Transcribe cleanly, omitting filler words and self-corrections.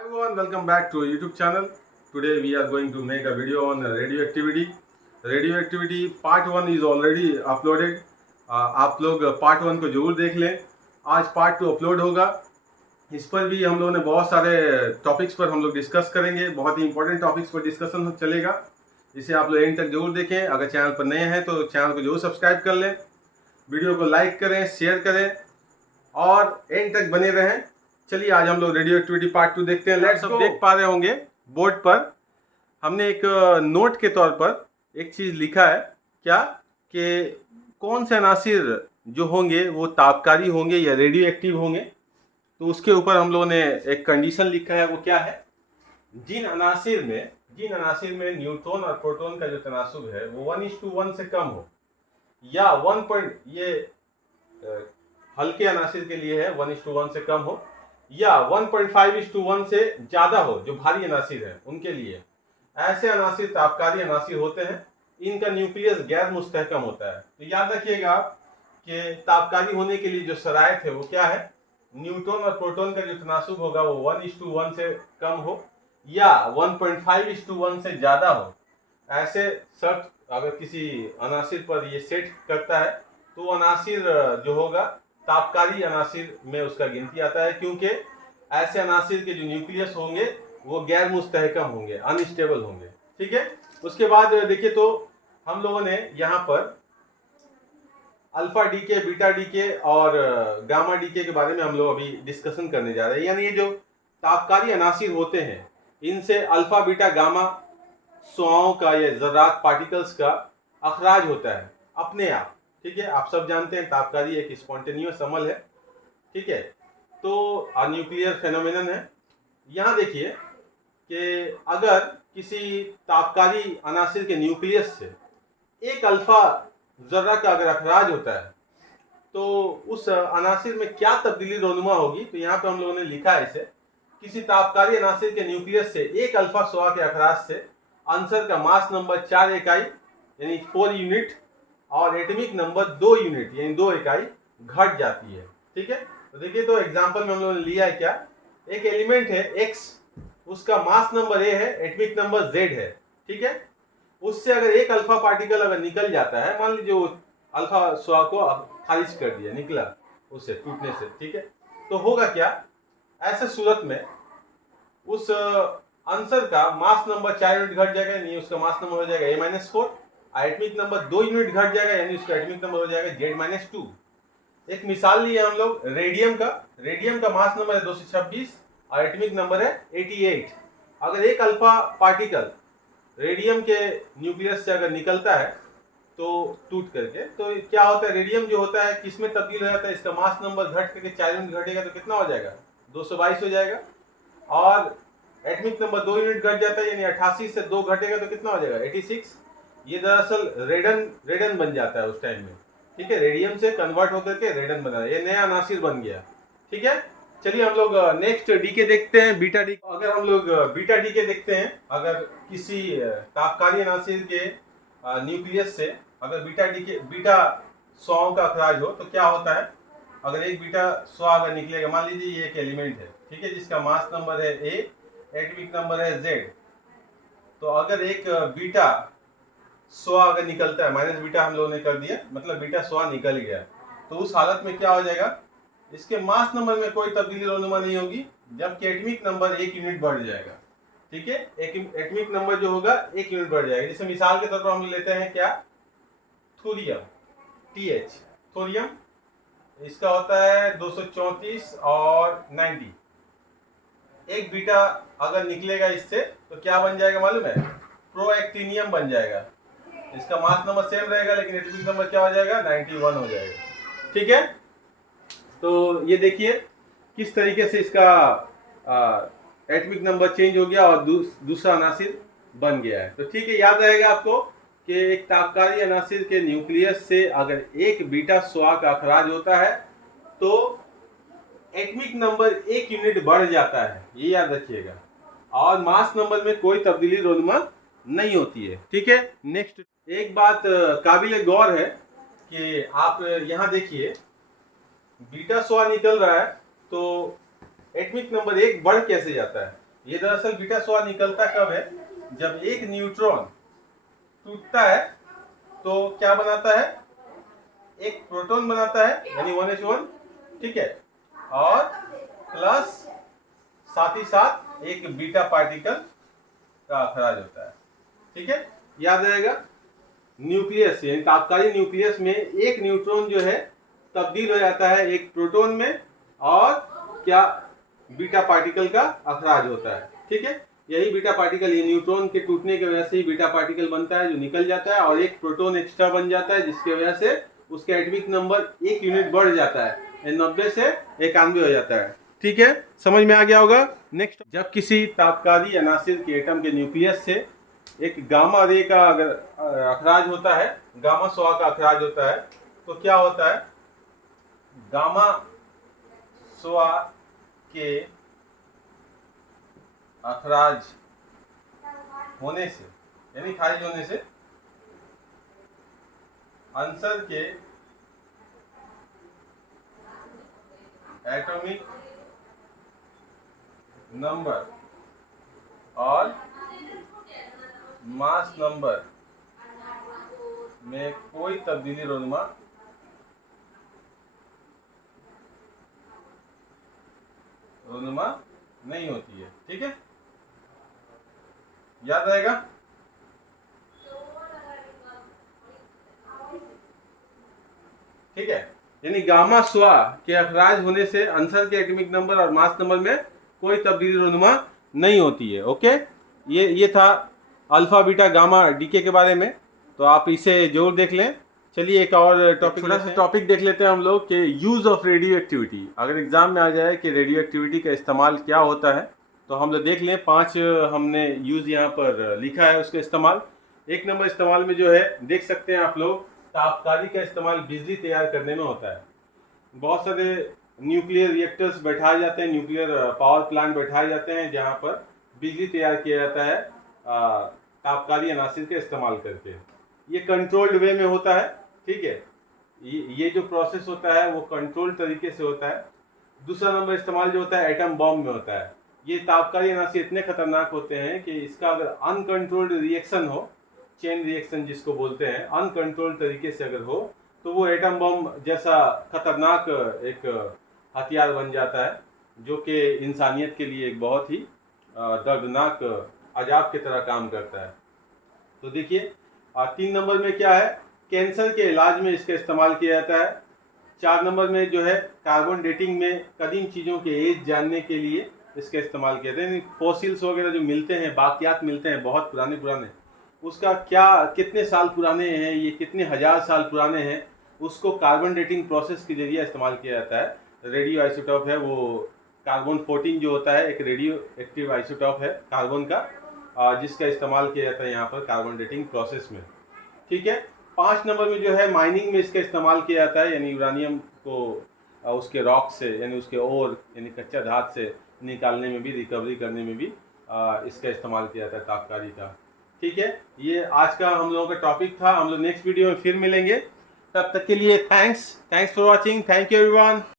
Hi everyone, welcome back to YouTube channel. Today we are going to make a video on radioactivity. Radioactivity part 1 is already uploaded. आप लोग part 1 को जरूर देख लें. आज part 2 upload होगा. इस पर भी हम लोगों ने बहुत सारे टॉपिक्स पर हम लोग डिस्कस करेंगे. बहुत ही इंपॉर्टेंट टॉपिक्स पर डिस्कशन चलेगा. इसे आप लोग एंड तक जरूर देखें. अगर चैनल पर नए हैं तो चैनल को जरूर सब्सक्राइब कर लें. वीडियो को लाइक करें, शेयर करें और एंड तक बने रहें. चलिए आज हम लोग रेडियो एक्टिविटी पार्ट 2 देखते हैं. Let's go. देख पा रहे होंगे बोर्ड पर हमने एक नोट के तौर पर एक चीज़ लिखा है. क्या कि कौन से अनासिर जो होंगे वो तापकारी होंगे या रेडियो एक्टिव होंगे. तो उसके ऊपर हम लोगों ने एक कंडीशन लिखा है. वो क्या है, जिन अनासिर में न्यूट्रॉन और प्रोटॉन का जो तनासुब है वो 1:1 से कम हो या 1 पॉइंट, ये हल्के अनासिर के लिए है 1:1 से कम हो, या 1.5:1 से ज़्यादा हो जो भारी अनासिर है उनके लिए. ऐसे अनासिर तापकारी अनासिर होते हैं. इनका न्यूक्लियस गैर मुस्तहकम होता है. तो याद रखिएगा कि तापकारी होने के लिए जो शराइत है वो क्या है, न्यूट्रॉन और प्रोटॉन का जो तनासुब होगा वो 1:1 से कम हो या 1.5:1 से ज़्यादा हो. ऐसे शर्त अगर किसी अनासिर पर ये सेट करता है तो अनासिर जो होगा तापकारी अनासिर में उसका गिनती आता है, क्योंकि ऐसे अनासिर के जो न्यूक्लियस होंगे वो गैर मुस्तहकम होंगे, अनस्टेबल होंगे. ठीक है. उसके बाद देखिए तो हम लोगों ने यहाँ पर अल्फा डीके, बीटा डीके और गामा डीके के बारे में हम लोग अभी डिस्कशन करने जा रहे हैं. यानी ये जो तापकारी अनासिर होते हैं इनसे अल्फा बीटा गामा स्वाओं का या ज़रात पार्टिकल्स का अखराज होता है अपने आप. ठीक है. आप सब जानते हैं तापकारी एक स्पॉन्टेनियस अमल है. ठीक है. तो न्यूक्लियर फेनोमेनन है. यहाँ देखिए कि अगर किसी तापकारी अनासिर के न्यूक्लियस से एक अल्फा ज़र्रा का अगर अखराज होता है तो उस अनासिर में क्या तब्दीली रोनुमा होगी. तो यहाँ पे हम लोगों ने लिखा है इसे, किसी तापकारी अनासिर के न्यूक्लियस से एक अल्फा स्वां के अखराज से आंसर का मास नंबर 4 इकाई यानी 4 यूनिट और एटॉमिक नंबर 2 यूनिट यानी 2 इकाई घट जाती है. ठीक है. तो देखिए तो एग्जांपल में हम लोगों ने लिया है क्या, एक एलिमेंट है X, उसका मास नंबर A है, एटॉमिक नंबर Z है. ठीक है. उससे अगर एक अल्फा पार्टिकल अगर निकल जाता है, मान लीजिए अल्फा स्वां को खारिज कर दिया, निकला उससे टूटने से. ठीक है. तो होगा क्या, ऐसे सूरत में उस आंसर का मास नंबर 4 यूनिट घट जाएगा यानी उसका मास नंबर हो जाएगा A-4. एटॉमिक नंबर 2 यूनिट घट जाएगा यानी उसका एटॉमिक नंबर हो जाएगा Z-2. एक मिसाल लिए हम लोग रेडियम का मास नंबर है 226 और एटॉमिक नंबर है 88. अगर एक अल्फा पार्टिकल रेडियम के न्यूक्लियस से अगर निकलता है तो टूट करके, तो क्या होता है, रेडियम जो होता है किस में तब्दील हो जाता है, इसका मास नंबर घट करके 4 यूनिट घटेगा तो कितना हो जाएगा, 222 हो जाएगा. और एटॉमिक नंबर 2 यूनिट घट जाता है यानी 88 से 2 घटेगा तो कितना हो जाएगा, 86. ये दरअसल रेडन बन जाता है उस टाइम में. ठीक है. रेडियम से कन्वर्ट होकर के रेडन बना, ये नया अनासिर बन गया. ठीक है. चलिए हम लोग नेक्स्ट डीके देखते हैं, बीटा डी. अगर हम लोग बीटा डीके देखते हैं, अगर किसी तापकारी अनासिर के न्यूक्लियस से अगर बीटा स्वाओं का अखराज हो तो क्या होता है, अगर एक बीटा स्वा अगर निकलेगा, मान लीजिए ये एक एलिमेंट है. ठीक है. जिसका मास नंबर है A, एटॉमिक नंबर है Z. तो अगर एक बीटा स्वा अगर निकलता है, माइनस बीटा हम लोगों ने कर दिया, मतलब बीटा स्वा निकल गया, तो उस हालत में क्या हो जाएगा, इसके मास नंबर में कोई तब्दीली रोनुमा नहीं होगी, जबकि एटॉमिक नंबर 1 यूनिट बढ़ जाएगा. ठीक है. एटॉमिक नंबर जो होगा 1 यूनिट बढ़ जाएगा. जैसे मिसाल के तौर पर हम लेते हैं क्या, थोरियम, TH, थोरियम. इसका होता है 234 और 90. एक बीटा अगर निकलेगा इससे तो क्या बन जाएगा मालूम है, प्रोएक्टिनियम बन जाएगा. इसका मास नंबर सेम रहेगा लेकिन एटॉमिक नंबर क्या हो जाएगा, 91 हो जाएगा. ठीक है. तो ये देखिए किस तरीके से इसका एटॉमिक नंबर चेंज हो गया और दूसरा अनासिर बन गया है. तो ठीक है, याद रहेगा आपको कि एक तापकारी अनासिर के न्यूक्लियस से अगर एक बीटा स्वा का अखराज होता है तो एटॉमिक नंबर 1 यूनिट बढ़ जाता है, ये याद रखिएगा, और मास नंबर में कोई तब्दीली रोनुमा नहीं होती है. ठीक है. नेक्स्ट एक बात काबिल गौर है कि आप यहाँ देखिए बीटा स्वा निकल रहा है तो एटॉमिक नंबर 1 बढ़ कैसे जाता है. ये दरअसल बीटा स्वा निकलता कब है, जब एक न्यूट्रॉन टूटता है तो क्या बनाता है, एक प्रोटॉन बनाता है यानी 1s1, ठीक है, और प्लस साथ ही साथ एक बीटा पार्टिकल का अखराज होता है, ठीक है, याद रहेगा। न्यूक्लियस यानी तापकारी न्यूक्लियस में एक न्यूट्रॉन जो है तब्दील हो जाता है एक प्रोटॉन में, और क्या, बीटा पार्टिकल का अखराज होता है, ठीक है। यही बीटा पार्टिकल, ये न्यूट्रॉन के टूटने की वजह से ही बीटा पार्टिकल बनता है जो निकल जाता है, और एक प्रोटॉन एक्स्ट्रा बन जाता है जिसकी वजह से उसका एटॉमिक नंबर 1 यूनिट बढ़ जाता है, 90 से 91 हो जाता है, ठीक है, समझ में आ गया होगा। नेक्स्ट, जब किसी तापकारी अनासिर के एटम के न्यूक्लियस से एक गामा रे का अगर अखराज होता है, गामा स्वा का अखराज होता है, तो क्या होता है, गामा स्वा के अखराज होने से यानी खारिज होने से आंसर के एटॉमिक नंबर और मास नंबर में कोई तब्दीली रोनुमा नहीं होती है, ठीक है, याद रहेगा। ठीक है, यानी गामा स्वा के अखराज होने से आंसर के एटॉमिक नंबर और मास नंबर में कोई तब्दीली रोनुमा नहीं होती है। ओके, ये था अल्फा बीटा गामा डीके के बारे में, तो आप इसे जरूर देख लें। चलिए एक और टॉपिक देख लेते हैं हम लोग कि यूज़ ऑफ रेडियो एक्टिविटी। अगर एग्जाम में आ जाए कि रेडियो एक्टिविटी का इस्तेमाल क्या होता है, तो हम लोग देख लें। 5 हमने यूज़ यहाँ पर लिखा है उसका इस्तेमाल। 1 नंबर इस्तेमाल में जो है देख सकते हैं आप लोग, तापकारी का इस्तेमाल बिजली तैयार करने में होता है। बहुत सारे न्यूक्लियर रिएक्टर्स बैठाए जाते हैं, न्यूक्लियर पावर प्लांट बैठाए जाते हैं जहाँ पर बिजली तैयार किया जाता है तापकारी अनासिर का इस्तेमाल करके। ये कंट्रोल्ड वे में होता है, ठीक है, ये जो प्रोसेस होता है वो कंट्रोल तरीके से होता है। दूसरा नंबर इस्तेमाल जो होता है एटम बॉम्ब में होता है। ये तापकारी अनासिर इतने खतरनाक होते हैं कि इसका अगर अनकंट्रोल्ड रिएक्शन हो, चेन रिएक्शन जिसको बोलते हैं, अनकंट्रोल्ड तरीके से अगर हो, तो वो एटम बम जैसा खतरनाक एक हथियार बन जाता है, जो कि इंसानियत के लिए एक बहुत ही दर्दनाक अजाब की तरह काम करता है। तो देखिए 3 नंबर में क्या है, कैंसर के इलाज में इसका इस्तेमाल किया जाता है। 4 नंबर में जो है कार्बन डेटिंग में कदीम चीज़ों के एज जानने के लिए इसका इस्तेमाल किया जाता है। फॉसिल्स वगैरह जो मिलते हैं, बाकियात मिलते हैं बहुत पुराने, उसका क्या कितने साल पुराने हैं, ये कितने हज़ार साल पुराने हैं, उसको कार्बन डेटिंग प्रोसेस के जरिए इस्तेमाल किया जाता है। रेडियो आइसोटॉप है वो कार्बन 14 जो होता है, एक रेडियो एक्टिव आइसोटॉप है कार्बन का, जिसका इस्तेमाल किया जाता है यहाँ पर कार्बन डेटिंग प्रोसेस में, ठीक है। 5 नंबर में जो है माइनिंग में इसका इस्तेमाल किया जाता है, यानी यूरानियम को उसके रॉक से यानी उसके ओर यानी कच्चा धात से निकालने में भी, रिकवरी करने में भी इसका इस्तेमाल किया जाता है तापकारी का, ठीक है। ये आज का हम लोगों का टॉपिक था। हम लोग नेक्स्ट वीडियो में फिर मिलेंगे, तब तक के लिए thanks for watching, thank you everyone.